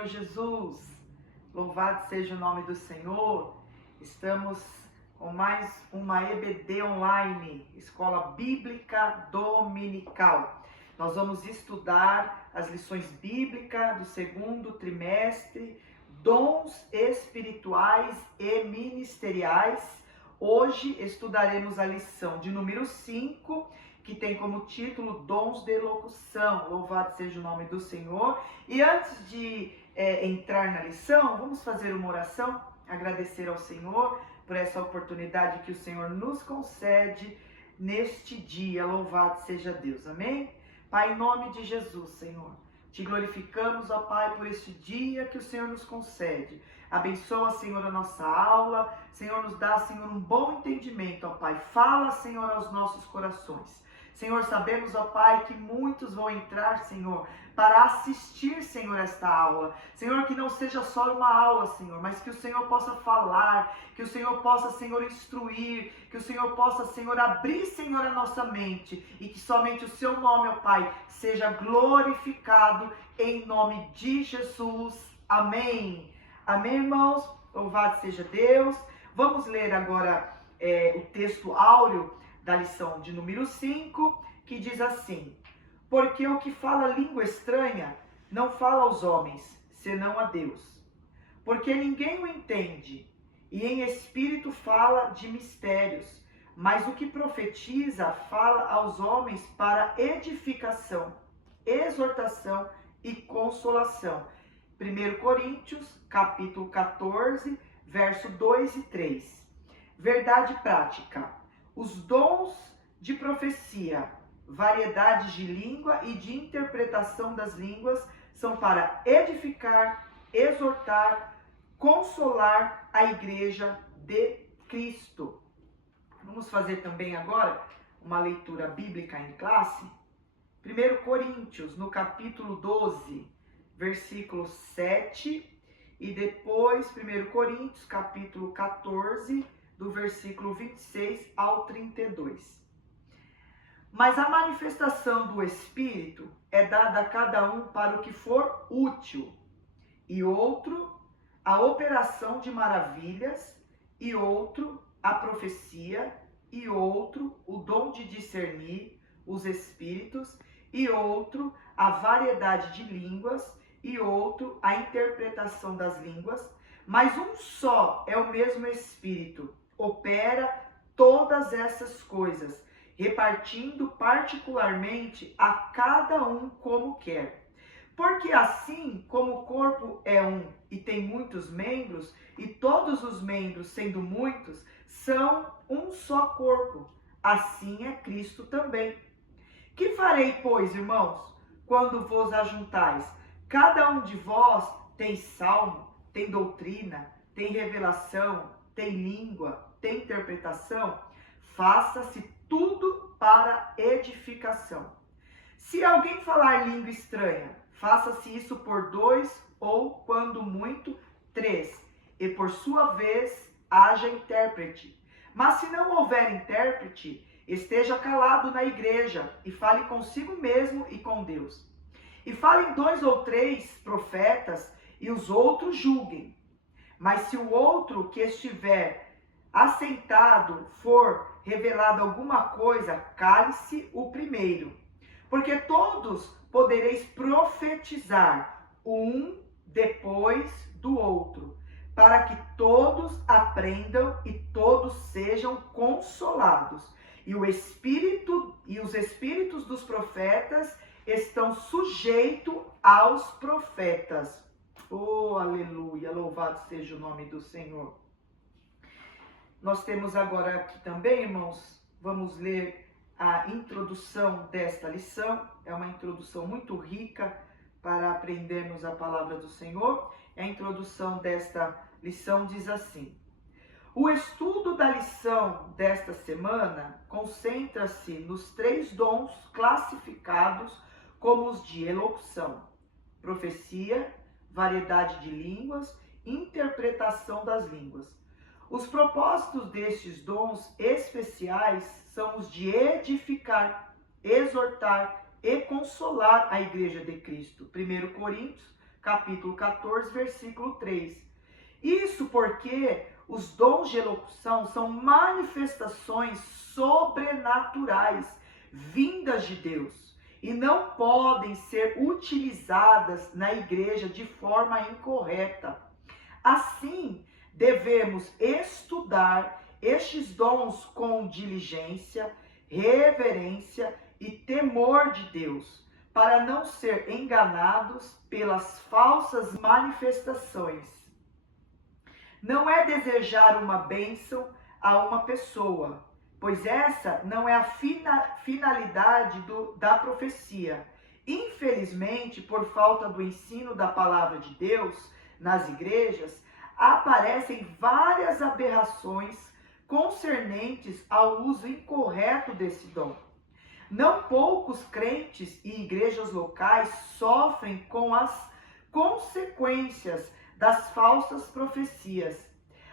Senhor Jesus. Louvado seja o nome do Senhor. Estamos com mais uma EBD online, Escola Bíblica Dominical. Nós vamos estudar as lições bíblicas do segundo trimestre, dons espirituais e ministeriais. Hoje estudaremos a lição de número 5, que tem como título Dons de Elocução. Louvado seja o nome do Senhor. E antes de entrar na lição, vamos fazer uma oração, agradecer ao Senhor por essa oportunidade que o Senhor nos concede neste dia. Louvado seja Deus. Amém? Pai, em nome de Jesus, Senhor, te glorificamos, ó Pai, por este dia que o Senhor nos concede. Abençoa, Senhor, a nossa aula. Senhor, nos dá, Senhor, um bom entendimento, ó Pai. Fala, Senhor, aos nossos corações. Senhor, sabemos, ó Pai, que muitos vão entrar, Senhor, para assistir, Senhor, esta aula. Senhor, que não seja só uma aula, Senhor, mas que o Senhor possa falar, que o Senhor possa, Senhor, instruir, que o Senhor possa, Senhor, abrir, Senhor, a nossa mente e que somente o seu nome, ó Pai, seja glorificado em nome de Jesus. Amém. Amém, irmãos? Louvado seja Deus. Vamos ler agora o texto áureo da lição de número 5, que diz assim: porque o que fala língua estranha não fala aos homens, senão a Deus. Porque ninguém o entende, e em espírito fala de mistérios, mas o que profetiza fala aos homens para edificação, exortação e consolação. 1 Coríntios, capítulo 14, verso 2 e 3. Verdade prática. Os dons de profecia, variedades de língua e de interpretação das línguas são para edificar, exortar, consolar a igreja de Cristo. Vamos fazer também agora uma leitura bíblica em classe. 1 Coríntios, no capítulo 12, versículo 7, e depois 1 Coríntios, capítulo 14, do versículo 26 ao 32. Mas a manifestação do Espírito é dada a cada um para o que for útil, e outro a operação de maravilhas, e outro a profecia, e outro o dom de discernir os espíritos, e outro a variedade de línguas, e outro a interpretação das línguas, mas um só é o mesmo Espírito, opera todas essas coisas, repartindo particularmente a cada um como quer. Porque assim como o corpo é um e tem muitos membros, e todos os membros, sendo muitos, são um só corpo, assim é Cristo também. Que farei, pois, irmãos, quando vos ajuntais? Cada um de vós tem salmo, tem doutrina, tem revelação, tem língua, tem interpretação? Faça-se tudo para edificação. Se alguém falar língua estranha, faça-se isso por 2 ou, quando muito, 3, e por sua vez haja intérprete. Mas se não houver intérprete, esteja calado na igreja e fale consigo mesmo e com Deus. E falem 2 ou 3 profetas e os outros julguem. Mas se o outro que estiver assentado for revelado alguma coisa, cale-se o primeiro. Porque todos podereis profetizar, um depois do outro, para que todos aprendam e todos sejam consolados. E o Espírito e os espíritos dos profetas estão sujeitos aos profetas. Oh, aleluia, louvado seja o nome do Senhor. Nós temos agora aqui também, irmãos, vamos ler a introdução desta lição. É uma introdução muito rica para aprendermos a palavra do Senhor. A introdução desta lição diz assim: o estudo da lição desta semana concentra-se nos 3 dons classificados como os de elocução, profecia, variedade de línguas, interpretação das línguas. Os propósitos destes dons especiais são os de edificar, exortar e consolar a igreja de Cristo. 1 Coríntios, capítulo 14, versículo 3. Isso porque os dons de elocução são manifestações sobrenaturais, vindas de Deus, e não podem ser utilizadas na igreja de forma incorreta. Assim, devemos estudar estes dons com diligência, reverência e temor de Deus, para não ser enganados pelas falsas manifestações. Não é desejar uma bênção a uma pessoa, pois essa não é a finalidade da profecia. Infelizmente, por falta do ensino da palavra de Deus nas igrejas, aparecem várias aberrações concernentes ao uso incorreto desse dom. Não poucos crentes e igrejas locais sofrem com as consequências das falsas profecias.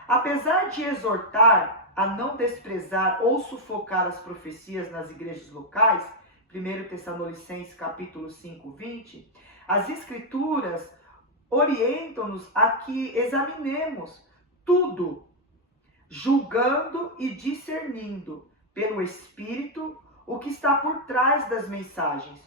Apesar de exortar a não desprezar ou sufocar as profecias nas igrejas locais, 1 Tessalonicenses capítulo 5, 20, as escrituras orientam-nos a que examinemos tudo, julgando e discernindo pelo Espírito o que está por trás das mensagens.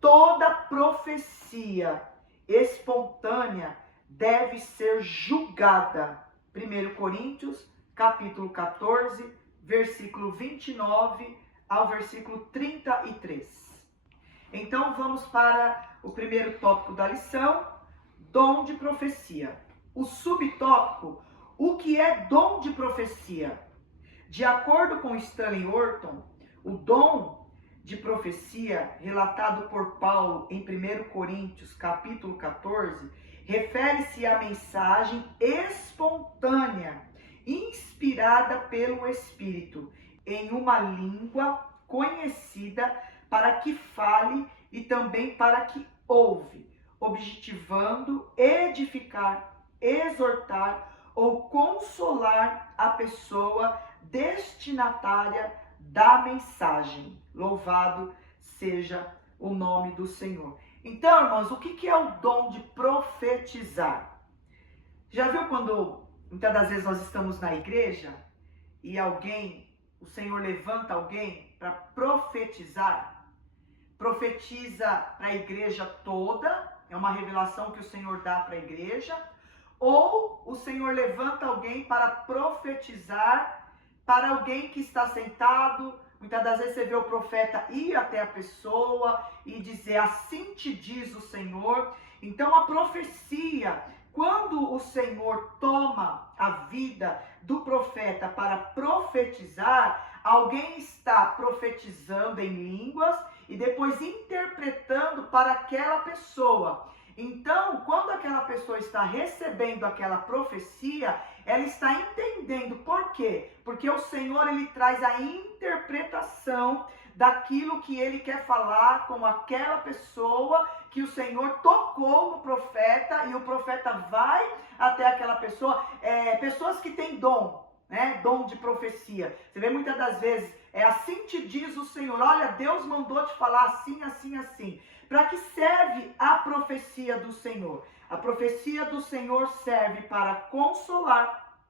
Toda profecia espontânea deve ser julgada. 1 Coríntios, capítulo 14, versículo 29 ao versículo 33. Então vamos para o primeiro tópico da lição, dom de profecia. O subtópico, o que é dom de profecia? De acordo com Stanley Orton, o dom de profecia relatado por Paulo em 1 Coríntios, capítulo 14, refere-se à mensagem espontânea, inspirada pelo Espírito, em uma língua conhecida para que fale e também para que ouve, objetivando edificar, exortar ou consolar a pessoa destinatária da mensagem. Louvado seja o nome do Senhor. Então, irmãos, o que é o dom de profetizar? Já viu quando, muitas das vezes, nós estamos na igreja e o Senhor levanta alguém para profetizar? Profetiza para a igreja toda, é uma revelação que o Senhor dá para a igreja, ou o Senhor levanta alguém para profetizar para alguém que está sentado. Muitas das vezes você vê o profeta ir até a pessoa e dizer, assim te diz o Senhor. Então a profecia, quando o Senhor toma a vida do profeta para profetizar, alguém está profetizando em línguas e depois interpretando para aquela pessoa. Então, quando aquela pessoa está recebendo aquela profecia, ela está entendendo. Por quê? Porque o Senhor, ele traz a interpretação daquilo que ele quer falar com aquela pessoa que o Senhor tocou no profeta, e o profeta vai até aquela pessoa. Pessoas que têm dom, né? Dom de profecia. Você vê muitas das vezes, assim te diz o Senhor, olha, Deus mandou te falar assim, assim, assim. Para que serve a profecia do Senhor? A profecia do Senhor serve para consolar,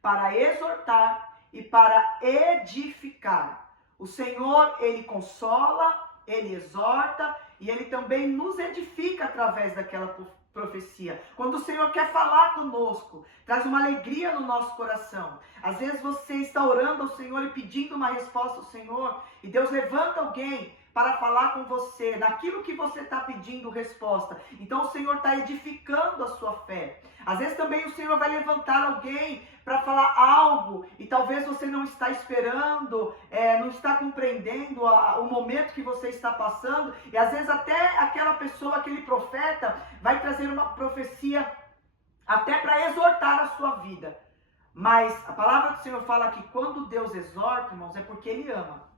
para exortar e para edificar. O Senhor, ele consola, ele exorta e ele também nos edifica através daquela profecia. Quando o Senhor quer falar conosco, traz uma alegria no nosso coração. Às vezes você está orando ao Senhor e pedindo uma resposta ao Senhor, e Deus levanta alguém para falar com você, naquilo que você está pedindo resposta. Então o Senhor está edificando a sua fé. Às vezes também o Senhor vai levantar alguém para falar algo, e talvez você não está esperando, não está compreendendo o momento que você está passando, e às vezes até aquela pessoa, aquele profeta, vai trazer uma profecia até para exortar a sua vida. Mas a palavra do Senhor fala que quando Deus exorta, irmãos, é porque Ele ama.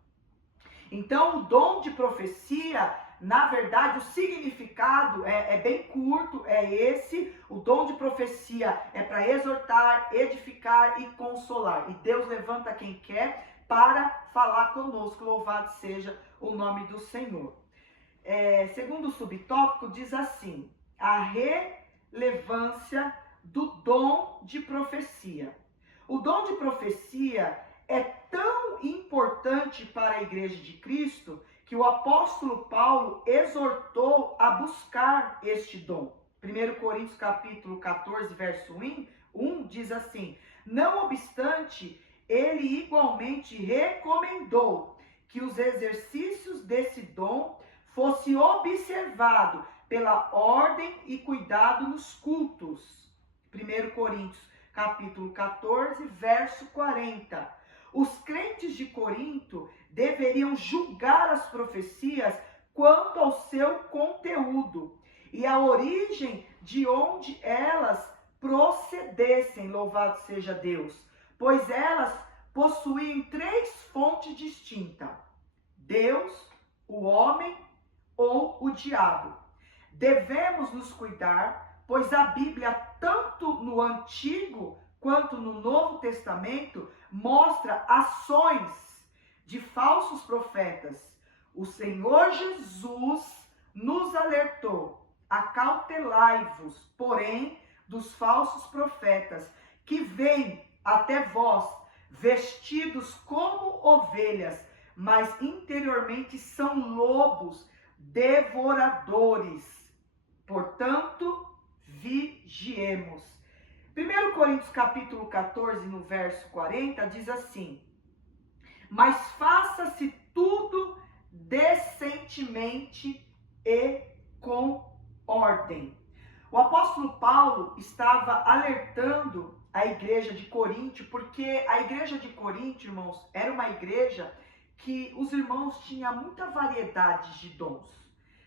Então, o dom de profecia, na verdade, o significado é bem curto, é esse. O dom de profecia é para exortar, edificar e consolar. E Deus levanta quem quer para falar conosco. Louvado seja o nome do Senhor. Segundo o subtópico, diz assim: a relevância do dom de profecia. O dom de profecia é tão importante para a Igreja de Cristo que o apóstolo Paulo exortou a buscar este dom. 1 Coríntios capítulo 14, verso 1 diz assim: não obstante, ele igualmente recomendou que os exercícios desse dom fosse observado pela ordem e cuidado nos cultos. 1 Coríntios capítulo 14, verso 40. Os crentes de Corinto deveriam julgar as profecias quanto ao seu conteúdo e a origem de onde elas procedessem, louvado seja Deus, pois elas possuíam 3 fontes distintas: Deus, o homem ou o diabo. Devemos nos cuidar, pois a Bíblia, tanto no Antigo quanto no Novo Testamento, mostra ações de falsos profetas. O Senhor Jesus nos alertou: acautelai-vos, porém, dos falsos profetas, que vêm até vós, vestidos como ovelhas, mas interiormente são lobos devoradores. Portanto, vigiemos. 1 Coríntios capítulo 14, no verso 40, diz assim: mas faça-se tudo decentemente e com ordem. O apóstolo Paulo estava alertando a igreja de Corinto, porque a igreja de Corinto, irmãos, era uma igreja que os irmãos tinham muita variedade de dons.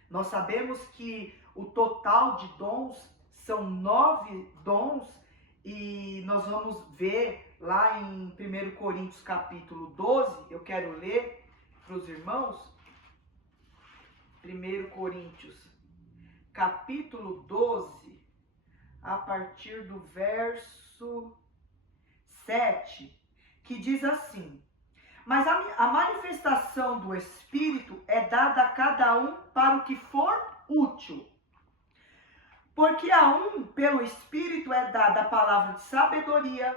Nós sabemos que o total de dons são 9 dons, e nós vamos ver lá em 1 Coríntios capítulo 12, eu quero ler para os irmãos, 1 Coríntios capítulo 12, a partir do verso 7, que diz assim: mas a manifestação do Espírito é dada a cada um para o que for útil. Porque a um, pelo Espírito, é dada a palavra de sabedoria,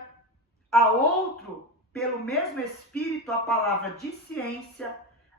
a outro, pelo mesmo Espírito, a palavra de ciência,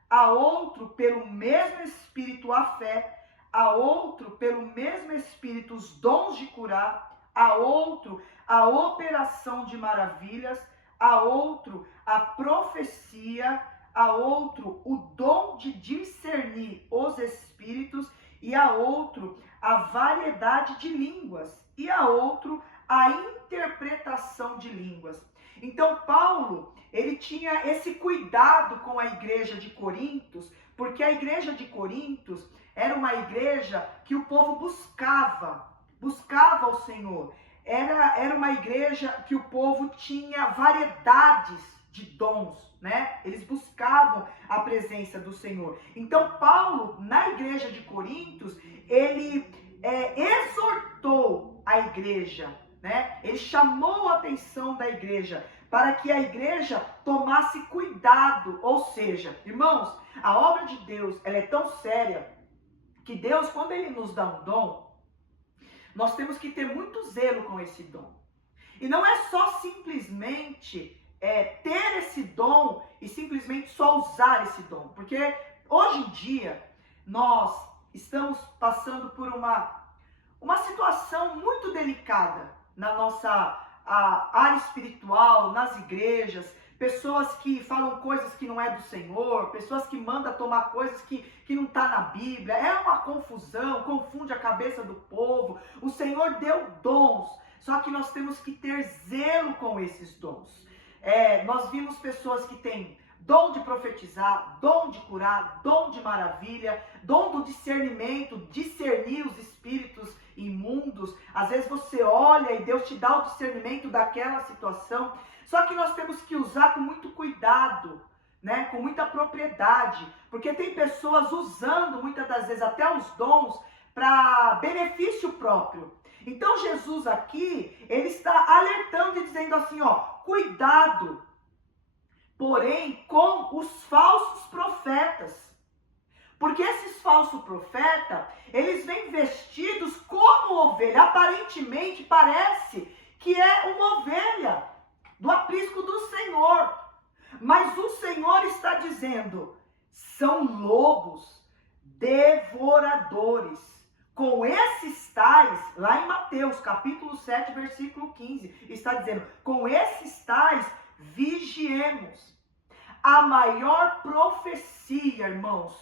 a outro, pelo mesmo Espírito, a fé, a outro, pelo mesmo Espírito, os dons de curar, a outro, a operação de maravilhas, a outro, a profecia, a outro, o dom de discernir os espíritos, e a outro, a variedade de línguas, e a outro, a interpretação de línguas. Então, Paulo, ele tinha esse cuidado com a igreja de Corinto, porque a igreja de Corinto era uma igreja que o povo buscava o Senhor. Era uma igreja que o povo tinha variedades de dons, né? Eles buscavam a presença do Senhor. Então, Paulo, na igreja de Corinto, ele exortou a igreja, né? Ele chamou a atenção da igreja para que a igreja tomasse cuidado. Ou seja, irmãos, a obra de Deus, ela é tão séria que Deus, quando ele nos dá um dom, nós temos que ter muito zelo com esse dom. E não é só simplesmente ter esse dom e simplesmente só usar esse dom. Porque hoje em dia nós estamos passando por uma situação muito delicada na nossa área espiritual, nas igrejas. Pessoas que falam coisas que não é do Senhor, pessoas que mandam tomar coisas que não está na Bíblia. É uma confusão, confunde a cabeça do povo. O Senhor deu dons, só que nós temos que ter zelo com esses dons. Nós vimos pessoas que têm dom de profetizar, dom de curar, dom de maravilha, dom do discernimento, discernir os espíritos imundos. Às vezes você olha e Deus te dá o discernimento daquela situação. Só que nós temos que usar com muito cuidado, né? Com muita propriedade, porque tem pessoas usando muitas das vezes até os dons para benefício próprio. Então Jesus aqui, ele está alertando e dizendo assim, ó, cuidado, porém, com os falsos profetas. Porque esses falsos profetas, eles vêm vestidos como ovelha. Aparentemente parece que é uma ovelha do aprisco do Senhor. Mas o Senhor está dizendo, são lobos devoradores. Com esses tais, lá em Mateus, capítulo 7, versículo 15, está dizendo, com esses tais vigiemos. A maior profecia, irmãos,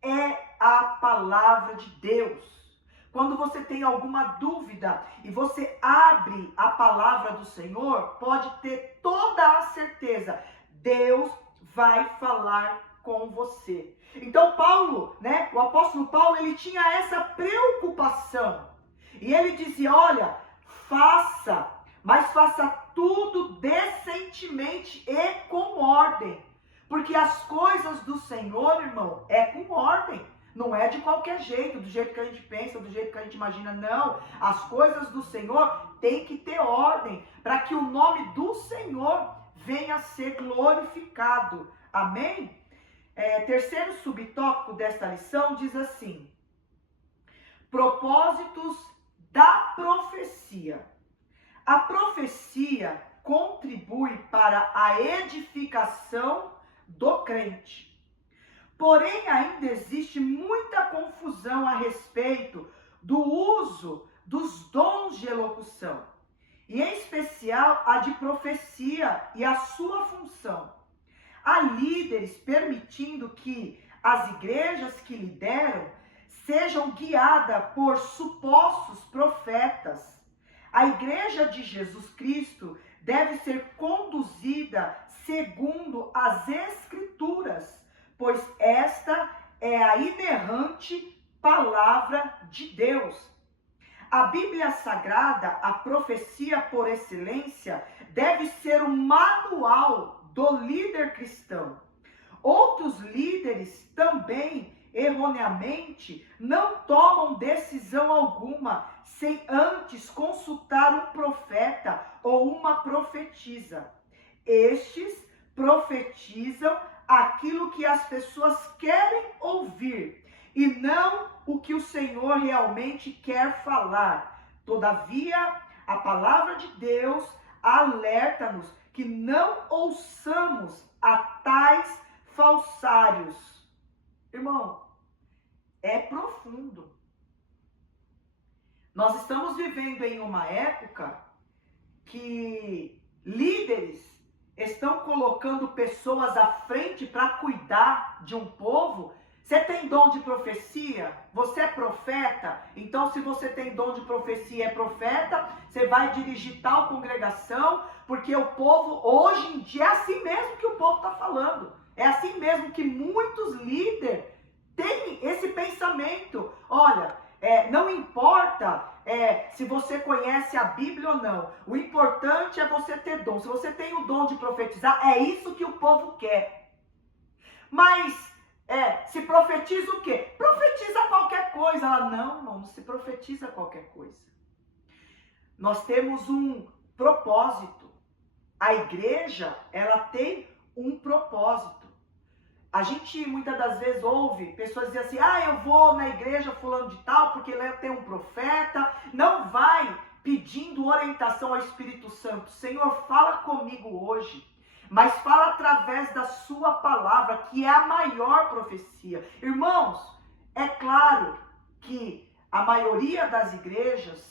é a palavra de Deus. Quando você tem alguma dúvida e você abre a palavra do Senhor, pode ter toda a certeza, Deus vai falar com você. Então Paulo, o apóstolo Paulo, ele tinha essa preocupação. E ele dizia, olha, mas faça tudo decentemente e com ordem. Porque as coisas do Senhor, irmão, é com ordem. Não é de qualquer jeito, do jeito que a gente pensa, do jeito que a gente imagina. Não, as coisas do Senhor tem que ter ordem, para que o nome do Senhor venha a ser glorificado. Amém? Terceiro subtópico desta lição diz assim: propósitos da profecia. A profecia contribui para a edificação do crente. Porém, ainda existe muita confusão a respeito do uso dos dons de elocução, e em especial a de profecia e a sua função. Há líderes permitindo que as igrejas que lideram sejam guiadas por supostos profetas. A igreja de Jesus Cristo deve ser conduzida segundo as Escrituras, pois esta é a inerrante palavra de Deus. A Bíblia Sagrada, a profecia por excelência, deve ser o manual do líder cristão. Outros líderes também, erroneamente, não tomam decisão alguma sem antes consultar um profeta ou uma profetisa. Estes profetizam aquilo que as pessoas querem ouvir e não o que o Senhor realmente quer falar. Todavia, a palavra de Deus alerta-nos que não ouçamos a tais falsários. Irmão, é profundo. Nós estamos vivendo em uma época que líderes estão colocando pessoas à frente para cuidar de um povo. Você tem dom de profecia? Você é profeta? Então, se você tem dom de profecia e é profeta, você vai dirigir tal congregação, porque o povo, hoje em dia, é assim mesmo que o povo está falando. É assim mesmo que muitos líderes têm esse pensamento. Olha, não importa se você conhece a Bíblia ou não. O importante é você ter dom. Se você tem o dom de profetizar, é isso que o povo quer. Mas se profetiza o quê? Profetiza qualquer coisa. Ela, não se profetiza qualquer coisa. Nós temos um propósito. A igreja, ela tem um propósito. A gente muitas das vezes ouve pessoas dizer assim, eu vou na igreja fulano de tal, porque lá tem um profeta. Não vai pedindo orientação ao Espírito Santo. Senhor, fala comigo hoje. Mas fala através da sua palavra, que é a maior profecia. Irmãos, é claro que a maioria das igrejas,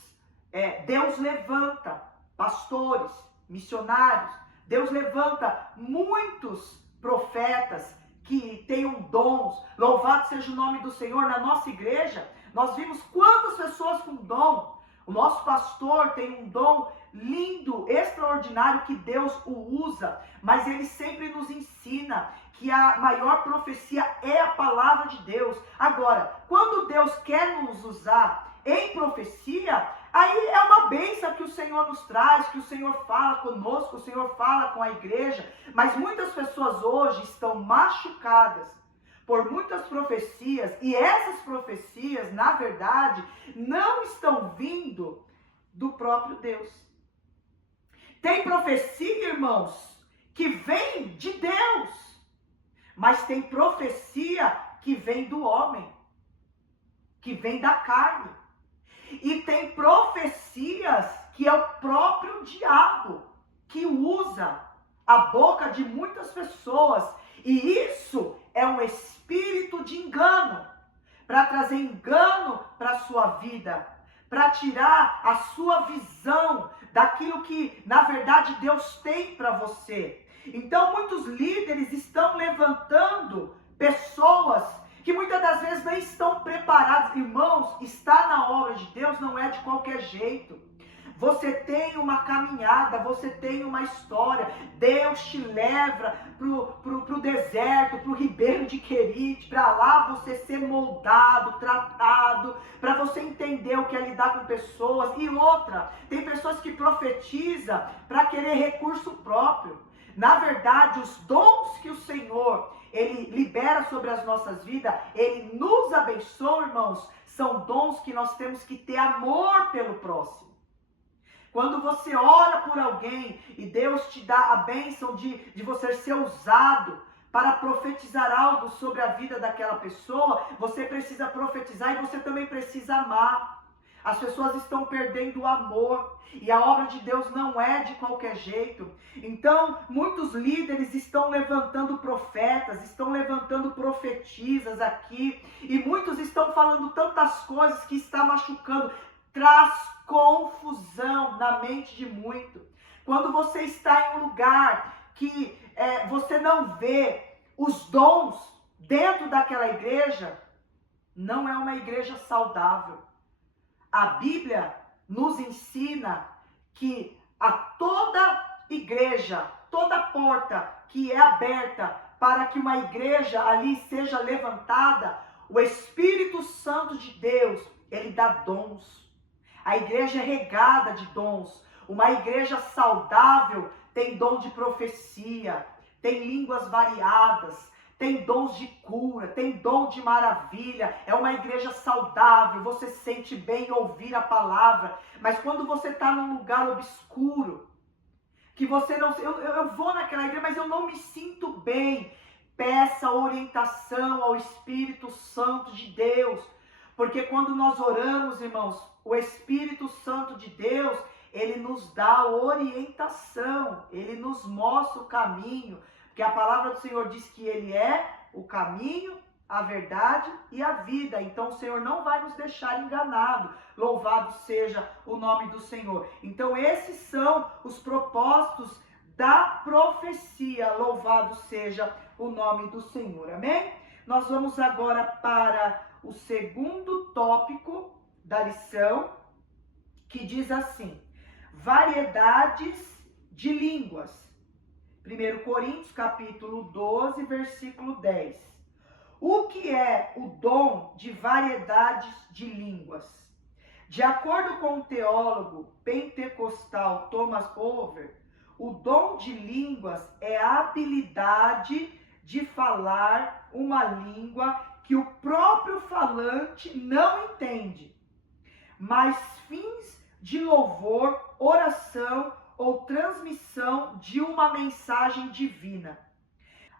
Deus levanta pastores, missionários. Deus levanta muitos profetas que tenham dons. Louvado seja o nome do Senhor. Na nossa igreja, nós vimos quantas pessoas com dom. O nosso pastor tem um dom lindo, extraordinário, que Deus o usa, mas ele sempre nos ensina que a maior profecia é a palavra de Deus. Agora, quando Deus quer nos usar em profecia, aí é uma bênção que o Senhor nos traz, que o Senhor fala conosco, o Senhor fala com a igreja, mas muitas pessoas hoje estão machucadas por muitas profecias, e essas profecias, na verdade, não estão vindo do próprio Deus. Tem profecia, irmãos, que vem de Deus, mas tem profecia que vem do homem, que vem da carne. E tem profecias que é o próprio diabo que usa a boca de muitas pessoas. E isso é um espírito de engano, para trazer engano para a sua vida, para tirar a sua visão daquilo que, na verdade, Deus tem para você. Então, muitos líderes estão levantando pessoas que muitas das vezes nem estão preparadas. Irmãos, estar na obra de Deus não é de qualquer jeito. Você tem uma caminhada, você tem uma história. Deus te leva pro deserto, pro Ribeiro de Querite, para lá você ser moldado, tratado, para você entender o que é lidar com pessoas. E outra, tem pessoas que profetizam para querer recurso próprio. Na verdade, os dons que o Senhor, Ele libera sobre as nossas vidas, Ele nos abençoa, irmãos, são dons que nós temos que ter amor pelo próximo. Quando você ora por alguém e Deus te dá a bênção de você ser usado para profetizar algo sobre a vida daquela pessoa, você precisa profetizar e você também precisa amar. As pessoas estão perdendo o amor e a obra de Deus não é de qualquer jeito. Então, muitos líderes estão levantando profetas, estão levantando profetisas aqui e muitos estão falando tantas coisas que está machucando, traz confusão na mente de muito. Quando você está em um lugar que você não vê os dons dentro daquela igreja, não é uma igreja saudável. A Bíblia nos ensina que a toda igreja, toda porta que é aberta para que uma igreja ali seja levantada, o Espírito Santo de Deus, ele dá dons. A igreja é regada de dons. Uma igreja saudável tem dom de profecia, tem línguas variadas, tem dons de cura, tem dom de maravilha. É uma igreja saudável, você se sente bem em ouvir a palavra. Mas quando você está num lugar obscuro, que você não... Eu vou naquela igreja, mas eu não me sinto bem. Peça orientação ao Espírito Santo de Deus. Porque quando nós oramos, irmãos, o Espírito Santo de Deus, ele nos dá orientação, ele nos mostra o caminho, porque a palavra do Senhor diz que ele é o caminho, a verdade e a vida. Então o Senhor não vai nos deixar enganado. Louvado seja o nome do Senhor. Então esses são os propósitos da profecia. Louvado seja o nome do Senhor. Amém? Nós vamos agora para o segundo tópico da lição, que diz assim: variedades de línguas. 1 Coríntios capítulo 12, versículo 10. O que é o dom de variedades de línguas? De acordo com o teólogo pentecostal Thomas Over, o dom de línguas é a habilidade de falar uma língua que o próprio falante não entende, mas fins de louvor, oração ou transmissão de uma mensagem divina.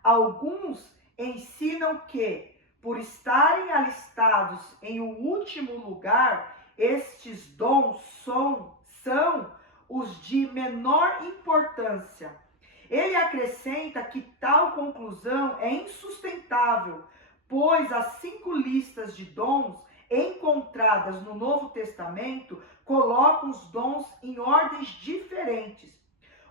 Alguns ensinam que, por estarem alistados em um último lugar, estes dons são os de menor importância. Ele acrescenta que tal conclusão é insustentável, pois as 5 listas de dons encontradas no Novo Testamento colocam os dons em ordens diferentes.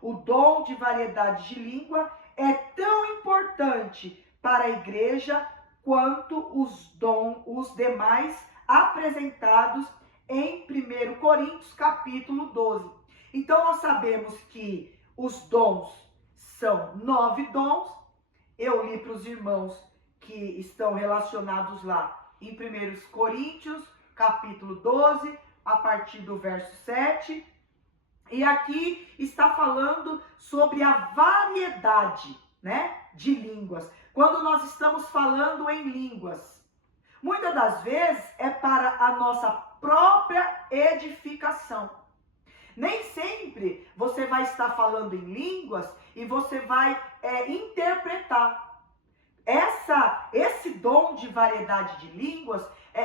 O dom de variedade de língua é tão importante para a igreja quanto os demais apresentados em 1 Coríntios capítulo 12. Então nós sabemos que os dons são 9 dons. Eu li para os irmãos que estão relacionados lá em 1 Coríntios, capítulo 12, a partir do verso 7. E aqui está falando sobre a variedade, de línguas. Quando nós estamos falando em línguas, muitas das vezes é para a nossa própria edificação. Nem sempre você vai estar falando em línguas e você vai interpretar. esse dom de variedade de línguas,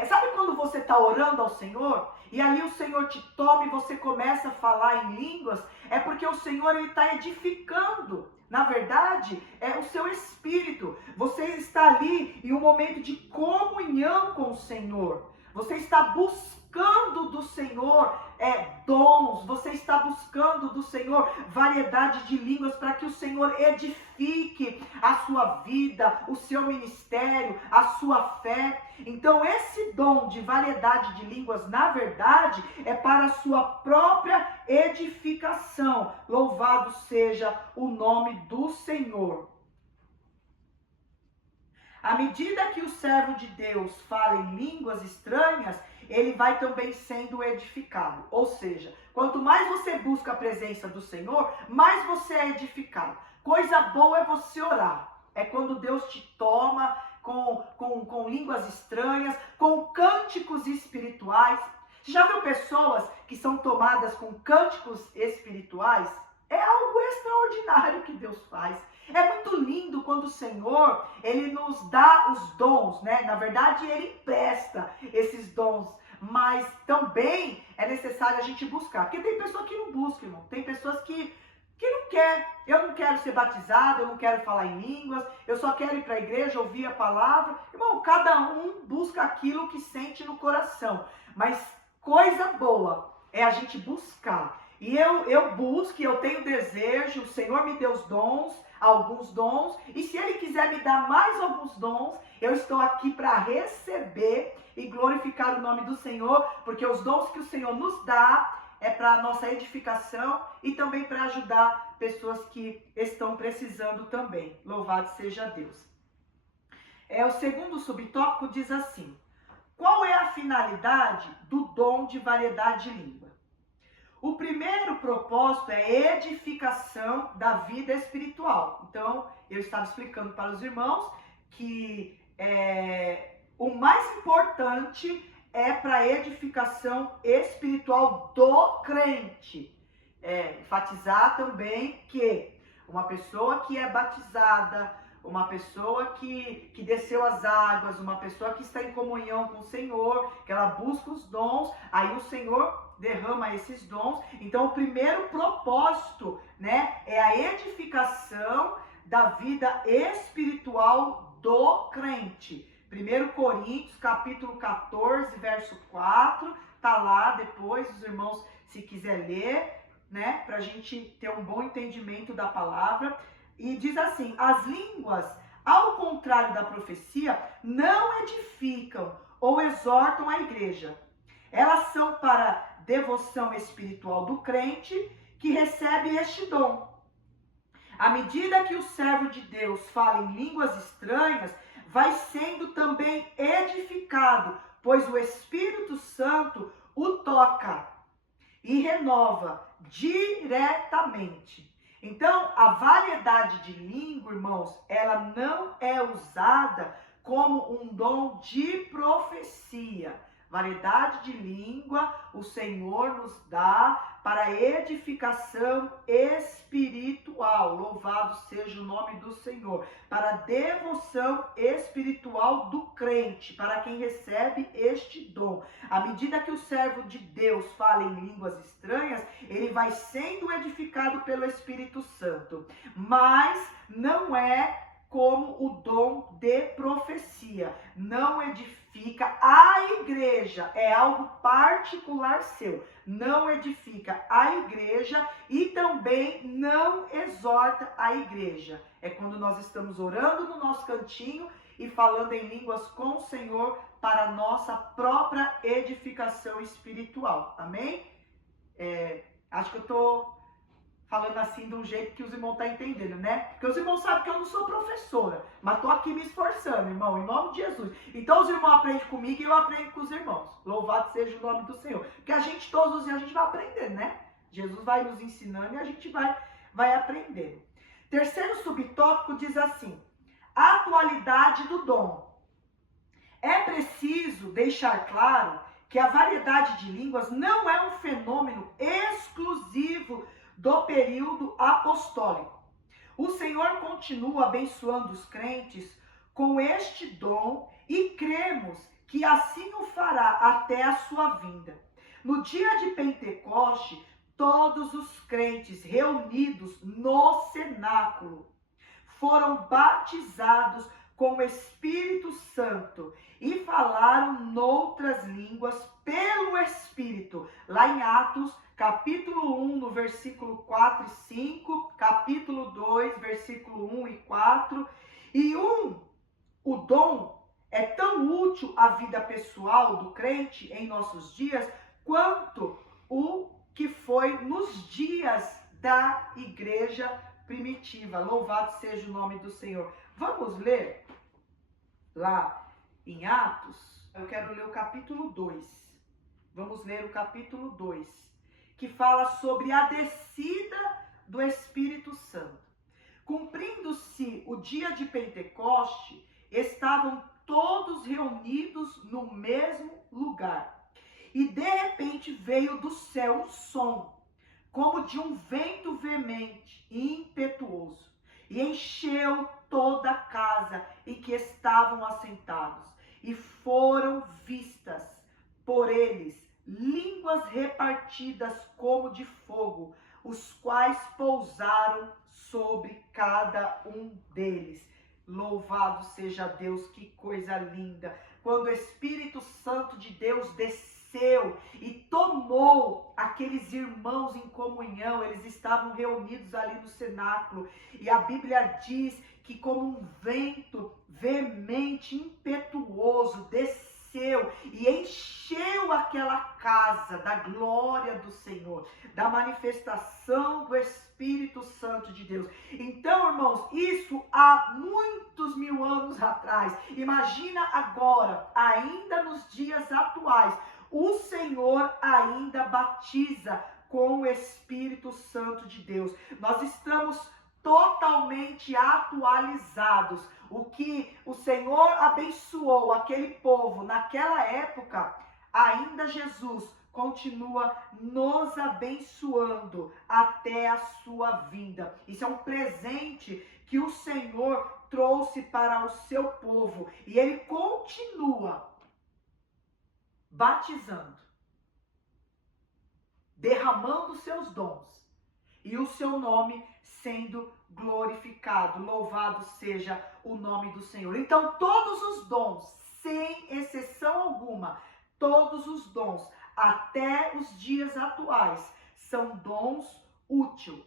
sabe quando você está orando ao Senhor e ali o Senhor te toma e você começa a falar em línguas? É porque o Senhor está edificando, na verdade, é o seu espírito. Você está ali em um momento de comunhão com o Senhor. Você está buscando do Senhor dons, você está buscando do Senhor variedade de línguas para que o Senhor edifique a sua vida, o seu ministério, a sua fé. Então esse dom de variedade de línguas, na verdade, é para a sua própria edificação. Louvado seja o nome do Senhor. À medida que o servo de Deus fala em línguas estranhas, ele vai também sendo edificado. Ou seja, quanto mais você busca a presença do Senhor, mais você é edificado. Coisa boa é você orar. É quando Deus te toma com línguas estranhas, com cânticos espirituais. Você já viu pessoas que são tomadas com cânticos espirituais? É algo extraordinário que Deus faz. É muito lindo quando o Senhor, Ele nos dá os dons, né? Na verdade, Ele empresta esses dons, mas também é necessário a gente buscar. Porque tem pessoa que não busca, irmão. Tem pessoas que não quer. Eu não quero ser batizado, eu não quero falar em línguas, eu só quero ir para a igreja, ouvir a palavra. Irmão, cada um busca aquilo que sente no coração. Mas coisa boa é a gente buscar. E eu busco, eu tenho desejo, o Senhor me deu os dons, alguns dons, e se Ele quiser me dar mais alguns dons, eu estou aqui para receber e glorificar o nome do Senhor, porque os dons que o Senhor nos dá é para a nossa edificação e também para ajudar pessoas que estão precisando também. Louvado seja Deus. O segundo subtópico diz assim: qual é a finalidade do dom de variedade de língua? O primeiro propósito é a edificação da vida espiritual. Então, eu estava explicando para os irmãos que o mais importante é para a edificação espiritual do crente. Enfatizar também que uma pessoa que é batizada, uma pessoa que desceu as águas, uma pessoa que está em comunhão com o Senhor, que ela busca os dons, aí o Senhor derrama esses dons. Então o primeiro propósito, né, é a edificação da vida espiritual do crente. 1 Coríntios, capítulo 14, verso 4, tá lá depois, os irmãos, se quiser ler, né, pra gente ter um bom entendimento da palavra. E diz assim: as línguas, ao contrário da profecia, não edificam ou exortam a igreja. Elas são para devoção espiritual do crente que recebe este dom. À medida que o servo de Deus fala em línguas estranhas, vai sendo também edificado, pois o Espírito Santo o toca e renova diretamente. Então, a variedade de língua, irmãos, ela não é usada como um dom de profecia. Variedade de língua o Senhor nos dá para edificação espiritual. Louvado seja o nome do Senhor. Para devoção espiritual do crente, para quem recebe este dom. À medida que o servo de Deus fala em línguas estranhas, ele vai sendo edificado pelo Espírito Santo. Mas não é como o dom de profecia. Não edifica a igreja, é algo particular seu. Não edifica a igreja e também não exorta a igreja. É quando nós estamos orando no nosso cantinho e falando em línguas com o Senhor para a nossa própria edificação espiritual. Amém? Acho que eu estou falando assim de um jeito que os irmãos estão entendendo, né? Porque os irmãos sabem que eu não sou professora, mas estou aqui me esforçando, irmão, em nome de Jesus. Então os irmãos aprendem comigo e eu aprendo com os irmãos. Louvado seja o nome do Senhor. Porque a gente, todos os dias, a gente vai aprendendo, né? Jesus vai nos ensinando e a gente vai aprendendo. Terceiro subtópico diz assim: a atualidade do dom. É preciso deixar claro que a variedade de línguas não é um fenômeno exclusivo do período apostólico. O Senhor continua abençoando os crentes com este dom e cremos que assim o fará até a sua vinda. No dia de Pentecoste, todos os crentes reunidos no cenáculo foram batizados com o Espírito Santo e falaram noutras línguas pelo Espírito. Lá em Atos, capítulo 1, no versículo 4 e 5, capítulo 2, versículo 1 e 4. E o dom é tão útil à vida pessoal do crente em nossos dias, quanto o que foi nos dias da igreja primitiva. Louvado seja o nome do Senhor. Vamos ler lá em Atos. Eu quero ler o capítulo 2. Vamos ler o capítulo 2, que fala sobre a descida do Espírito Santo. Cumprindo-se o dia de Pentecoste, estavam todos reunidos no mesmo lugar. E de repente veio do céu um som, como de um vento veemente e impetuoso, e encheu toda a casa em que estavam assentados. E foram vistas por eles línguas repartidas como de fogo, os quais pousaram sobre cada um deles. Louvado seja Deus, que coisa linda! Quando o Espírito Santo de Deus desceu e tomou aqueles irmãos em comunhão, eles estavam reunidos ali no cenáculo, e a Bíblia diz que como um vento veemente, impetuoso, desceu e encheu aquela casa da glória do Senhor, da manifestação do Espírito Santo de Deus. Então, irmãos, isso há muitos mil anos atrás. Imagina agora, ainda nos dias atuais, o Senhor ainda batiza com o Espírito Santo de Deus. Nós estamos totalmente atualizados. O que o Senhor abençoou aquele povo naquela época, ainda Jesus continua nos abençoando até a sua vinda. Isso é um presente que o Senhor trouxe para o seu povo, e ele continua batizando, derramando seus dons, e o seu nome sendo glorificado. Louvado seja o nome do Senhor. Então, todos os dons, sem exceção alguma, todos os dons, até os dias atuais, são dons úteis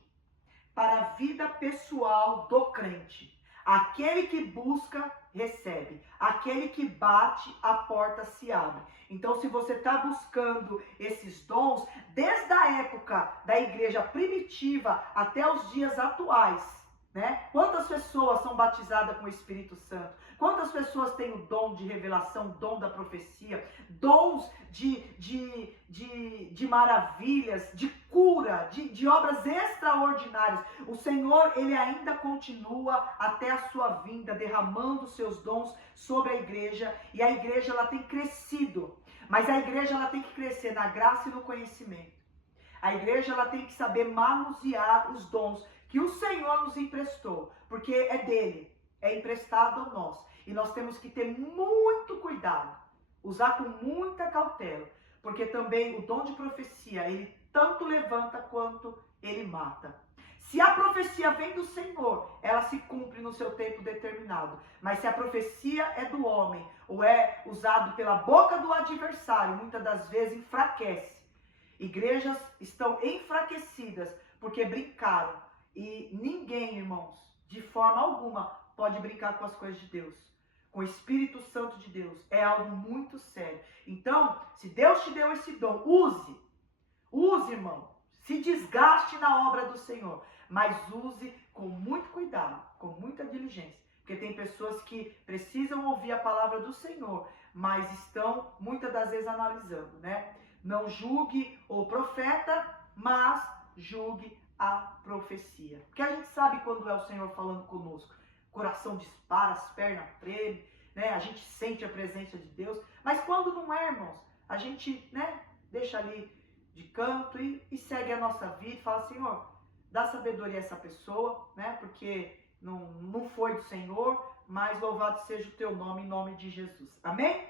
para a vida pessoal do crente. Aquele que busca, recebe. Aquele que bate, a porta se abre. Então, se você está buscando esses dons, desde a época da igreja primitiva até os dias atuais, né? Quantas pessoas são batizadas com o Espírito Santo? Quantas pessoas têm o dom de revelação, dom da profecia, dons de maravilhas, de cura, de obras extraordinárias? O Senhor, ele ainda continua até a sua vinda, derramando seus dons sobre a igreja, e a igreja ela tem crescido, mas a igreja ela tem que crescer na graça e no conhecimento. A igreja ela tem que saber manusear os dons que o Senhor nos emprestou, porque é dele, é emprestado a nós. E nós temos que ter muito cuidado, usar com muita cautela, porque também o dom de profecia, ele tanto levanta quanto ele mata. Se a profecia vem do Senhor, ela se cumpre no seu tempo determinado. Mas se a profecia é do homem, ou é usado pela boca do adversário, muitas das vezes enfraquece. Igrejas estão enfraquecidas porque brincaram. E ninguém, irmãos, de forma alguma, pode brincar com as coisas de Deus. Com o Espírito Santo de Deus. É algo muito sério. Então, se Deus te deu esse dom, use. Use, irmão. Se desgaste na obra do Senhor. Mas use com muito cuidado, com muita diligência. Porque tem pessoas que precisam ouvir a palavra do Senhor, mas estão, muitas das vezes, analisando, né? Não julgue o profeta, mas julgue a profecia. Porque a gente sabe quando é o Senhor falando conosco. Coração dispara, as pernas tremem, né? A gente sente a presença de Deus. Mas quando não é, irmãos, a gente, né, deixa ali de canto e segue a nossa vida e fala: Senhor, dá sabedoria a essa pessoa, né? Porque não foi do Senhor, mas louvado seja o teu nome, em nome de Jesus. Amém?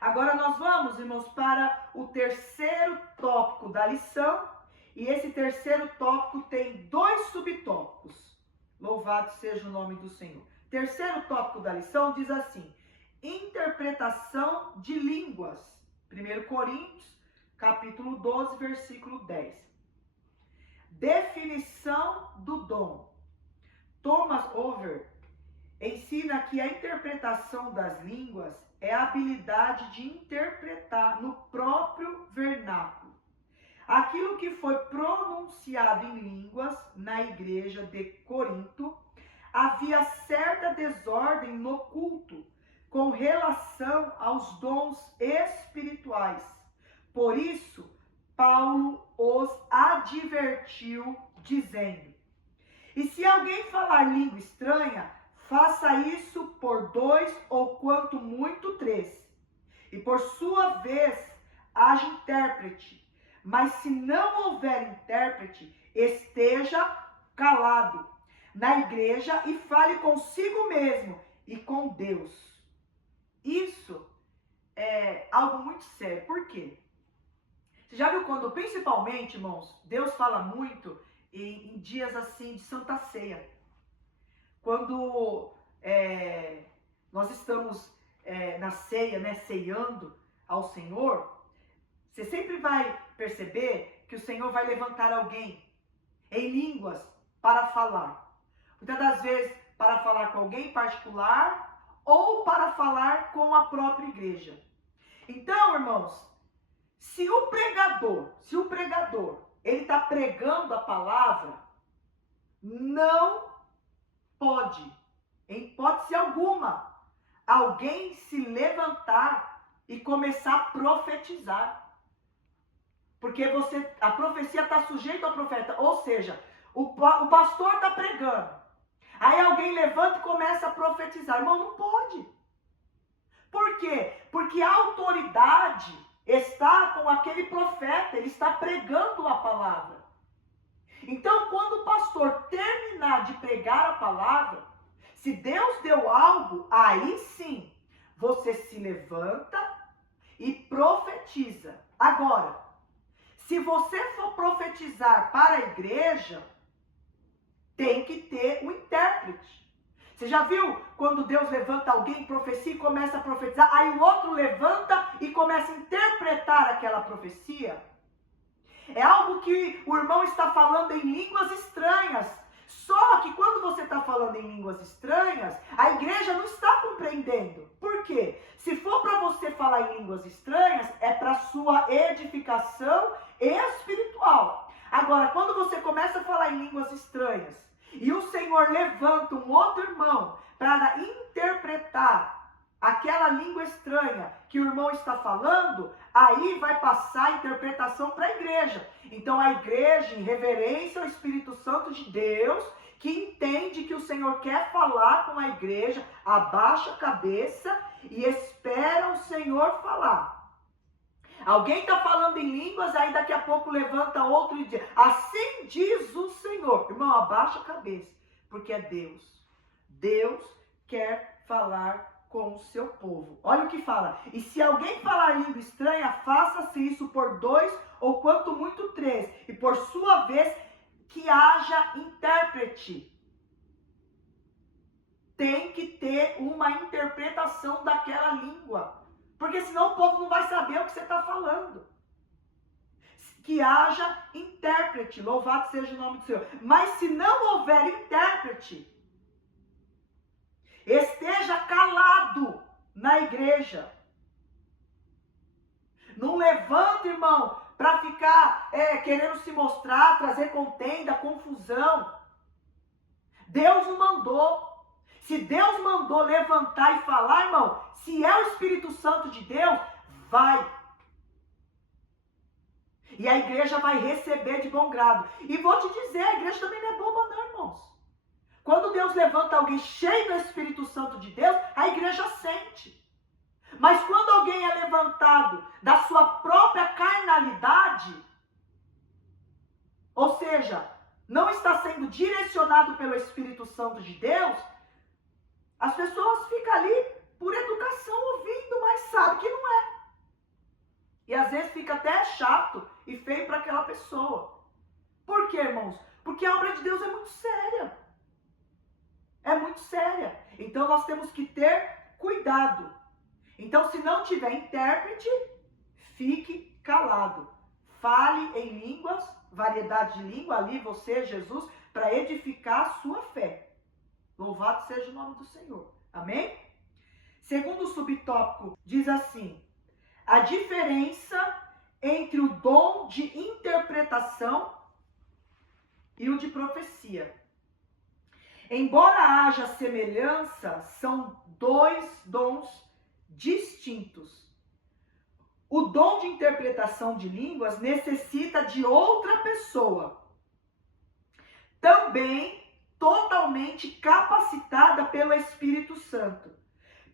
Agora nós vamos, irmãos, para o terceiro tópico da lição. E esse terceiro tópico tem 2 subtópicos. Louvado seja o nome do Senhor. Terceiro tópico da lição diz assim: interpretação de línguas. 1 Coríntios, capítulo 12, versículo 10. Definição do dom. Thomas Over ensina que a interpretação das línguas é a habilidade de interpretar no próprio vernáculo aquilo que foi pronunciado em línguas na igreja de Corinto. Havia certa desordem no culto com relação aos dons espirituais. Por isso, Paulo os advertiu, dizendo: e se alguém falar língua estranha, faça isso por 2 ou quanto muito 3. E por sua vez, haja intérprete. Mas se não houver intérprete, esteja calado na igreja e fale consigo mesmo e com Deus. Isso é algo muito sério. Por quê? Você já viu quando, principalmente, irmãos, Deus fala muito em dias assim de Santa Ceia. Quando nós estamos na ceia, né, ceando ao Senhor, você sempre vai perceber que o Senhor vai levantar alguém em línguas para falar. Muitas das vezes para falar com alguém em particular ou para falar com a própria igreja. Então, irmãos, se o pregador, ele está pregando a palavra, não pode, em hipótese alguma, alguém se levantar e começar a profetizar. Porque a profecia está sujeita ao profeta. Ou seja, o pastor está pregando. Aí alguém levanta e começa a profetizar. Irmão, não pode. Por quê? Porque a autoridade está com aquele profeta. Ele está pregando a palavra. Então, quando o pastor terminar de pregar a palavra, se Deus deu algo, aí sim, você se levanta e profetiza. Agora, se você for profetizar para a igreja, tem que ter um intérprete. Você já viu quando Deus levanta alguém, profecia e começa a profetizar, aí o outro levanta e começa a interpretar aquela profecia? É algo que o irmão está falando em línguas estranhas. Só que quando você está falando em línguas estranhas, a igreja não está compreendendo. Por quê? Se for para você falar em línguas estranhas, é para sua edificação espiritual. Agora, quando você começa a falar em línguas estranhas e o Senhor levanta um outro irmão para interpretar aquela língua estranha que o irmão está falando, aí vai passar a interpretação para a igreja. Então a igreja, em reverência ao Espírito Santo de Deus, que entende que o Senhor quer falar com a igreja, abaixa a cabeça e espera o Senhor falar. Alguém está falando em línguas, aí daqui a pouco levanta outro e diz: assim diz o Senhor. Irmão, abaixa a cabeça, porque é Deus. Deus quer falar com o seu povo. Olha o que fala: e se alguém falar língua estranha, faça-se isso por 2 ou quanto muito 3, e por sua vez que haja intérprete. Tem que ter uma interpretação daquela língua, porque senão o povo não vai saber o que você está falando. Que haja intérprete, louvado seja o nome do Senhor. Mas se não houver intérprete, esteja calado na igreja. Não levanta, irmão, para ficar querendo se mostrar, trazer contenda, confusão. Deus não mandou. Se Deus mandou levantar e falar, irmão, se é o Espírito Santo de Deus, vai. E a igreja vai receber de bom grado. E vou te dizer, a igreja também não é boba não, irmãos. Quando Deus levanta alguém cheio do Espírito Santo de Deus, a igreja sente. Mas quando alguém é levantado da sua própria carnalidade, ou seja, não está sendo direcionado pelo Espírito Santo de Deus, As pessoas ficam ali por educação ouvindo, mas sabe que não é. E às vezes fica até chato e feio para aquela pessoa. Por quê, irmãos? Porque a obra de Deus é muito séria. É muito séria. Então nós temos que ter cuidado. Então, se não tiver intérprete, fique calado. Fale em línguas, variedade de língua, ali você, Jesus, para edificar a sua fé. Louvado seja o nome do Senhor. Amém? Segundo subtópico, diz assim: a diferença entre o dom de interpretação e o de profecia. Embora haja semelhança, são dois dons distintos. O dom de interpretação de línguas necessita de outra pessoa, também totalmente capacitada pelo Espírito Santo,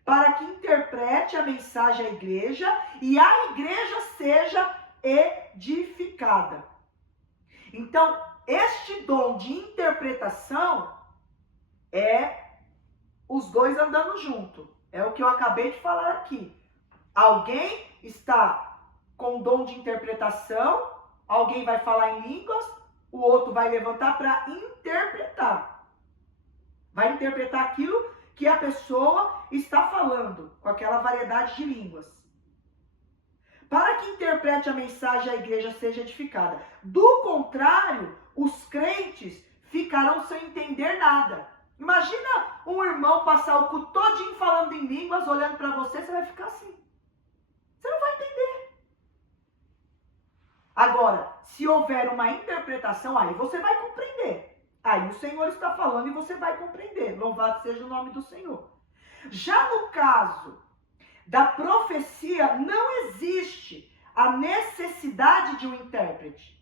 para que interprete a mensagem à igreja e a igreja seja edificada. Então, este dom de interpretação é os dois andando junto. É o que eu acabei de falar aqui. Alguém está com o dom de interpretação, alguém vai falar em línguas, o outro vai levantar para interpretar. Vai interpretar aquilo que a pessoa está falando, com aquela variedade de línguas. Para que interprete a mensagem à igreja seja edificada. Do contrário, os crentes ficarão sem entender nada. Imagina um irmão passar o culto todinho falando em línguas, olhando para você, você vai ficar assim. Você não vai entender. Agora, se houver uma interpretação, aí você vai compreender. Aí o Senhor está falando e você vai compreender. Louvado seja o nome do Senhor. Já no caso da profecia, não existe a necessidade de um intérprete.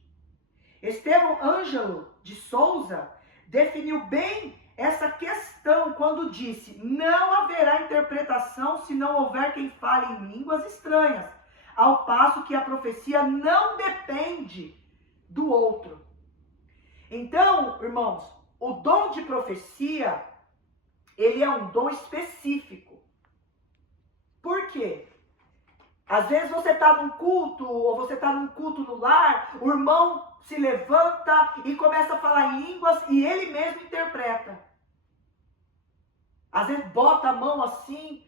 Estevão Ângelo de Souza definiu bem essa questão quando disse: não haverá interpretação se não houver quem fale em línguas estranhas, ao passo que a profecia não depende do outro. Então, irmãos, o dom de profecia, ele é um dom específico. Por quê? Às vezes você está num culto, ou você está num culto no lar, o irmão se levanta e começa a falar em línguas e ele mesmo interpreta. Às vezes bota a mão assim,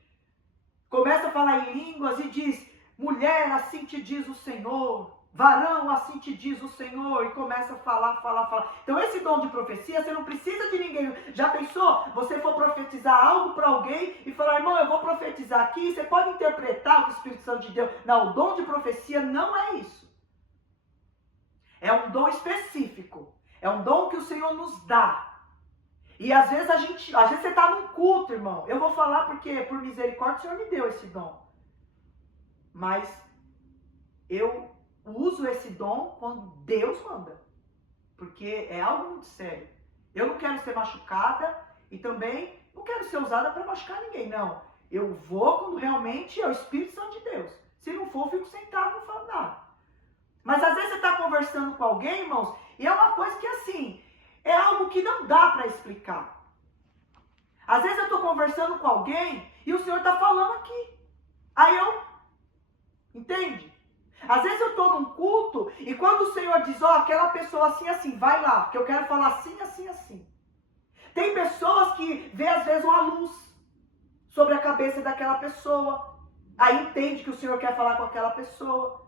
começa a falar em línguas e diz: mulher, assim te diz o Senhor. Varão, assim te diz o Senhor. E começa a falar. Então esse dom de profecia, você não precisa de ninguém. Já pensou? Você for profetizar algo para alguém e falar: irmão, eu vou profetizar aqui. Você pode interpretar o que o Espírito Santo de Deus... Não, o dom de profecia não é isso. É um dom específico. É um dom que o Senhor nos dá. E às vezes você está num culto, irmão. Eu vou falar porque, por misericórdia, o Senhor me deu esse dom. Mas eu uso esse dom quando Deus manda. Porque é algo muito sério. Eu não quero ser machucada e também não quero ser usada para machucar ninguém, não. Eu vou quando realmente é o Espírito Santo de Deus. Se não for, eu fico sentado e não falo nada. Mas às vezes você está conversando com alguém, irmãos, e é uma coisa que assim... é algo que não dá para explicar. Às vezes eu estou conversando com alguém e o Senhor está falando aqui. Aí eu... entende? Às vezes eu estou num culto e quando o Senhor diz: ó, aquela pessoa assim, assim, vai lá, que eu quero falar assim, assim, assim. Tem pessoas que vê às vezes uma luz sobre a cabeça daquela pessoa. Aí entende que o Senhor quer falar com aquela pessoa.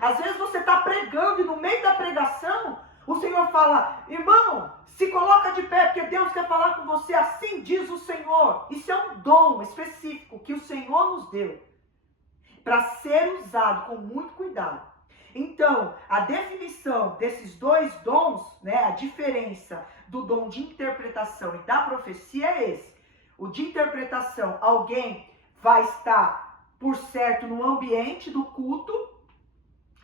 Às vezes você está pregando e no meio da pregação... o Senhor fala: irmão, se coloca de pé, porque Deus quer falar com você, assim diz o Senhor. Isso é um dom específico que o Senhor nos deu para ser usado com muito cuidado. Então, a definição desses dois dons, né, a diferença do dom de interpretação e da profecia é esse. O de interpretação, alguém vai estar, por certo, no ambiente do culto,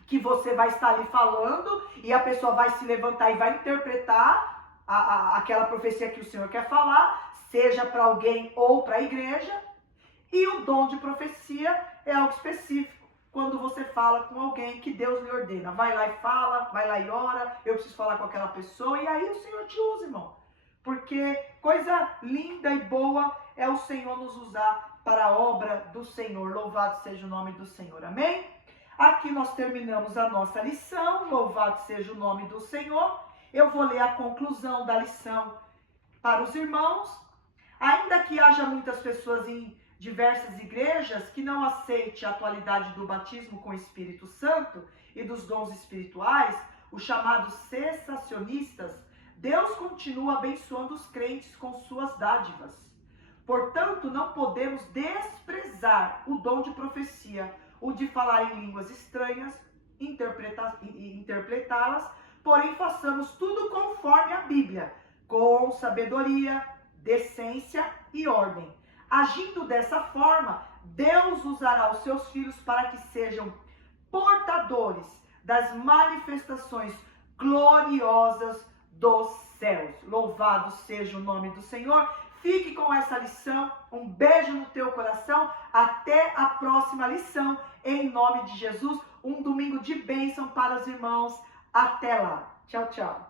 que você vai estar ali falando e a pessoa vai se levantar e vai interpretar aquela profecia que o Senhor quer falar, seja para alguém ou para a igreja. E o dom de profecia é algo específico, quando você fala com alguém que Deus lhe ordena. Vai lá e fala, vai lá e ora, eu preciso falar com aquela pessoa, e aí o Senhor te usa, irmão, porque coisa linda e boa é o Senhor nos usar para a obra do Senhor. Louvado seja o nome do Senhor, amém? Aqui nós terminamos a nossa lição, louvado seja o nome do Senhor. Eu vou ler a conclusão da lição para os irmãos. Ainda que haja muitas pessoas em diversas igrejas que não aceitem a atualidade do batismo com o Espírito Santo e dos dons espirituais, os chamados cessacionistas, Deus continua abençoando os crentes com suas dádivas. Portanto, não podemos desprezar o dom de profecia, o de falar em línguas estranhas, interpretá-las, porém façamos tudo conforme a Bíblia, com sabedoria, decência e ordem. Agindo dessa forma, Deus usará os seus filhos para que sejam portadores das manifestações gloriosas dos céus. Louvado seja o nome do Senhor. Fique com essa lição. Um beijo no teu coração. Até a próxima lição. Em nome de Jesus. Um domingo de bênção para os irmãos. Até lá. Tchau, tchau.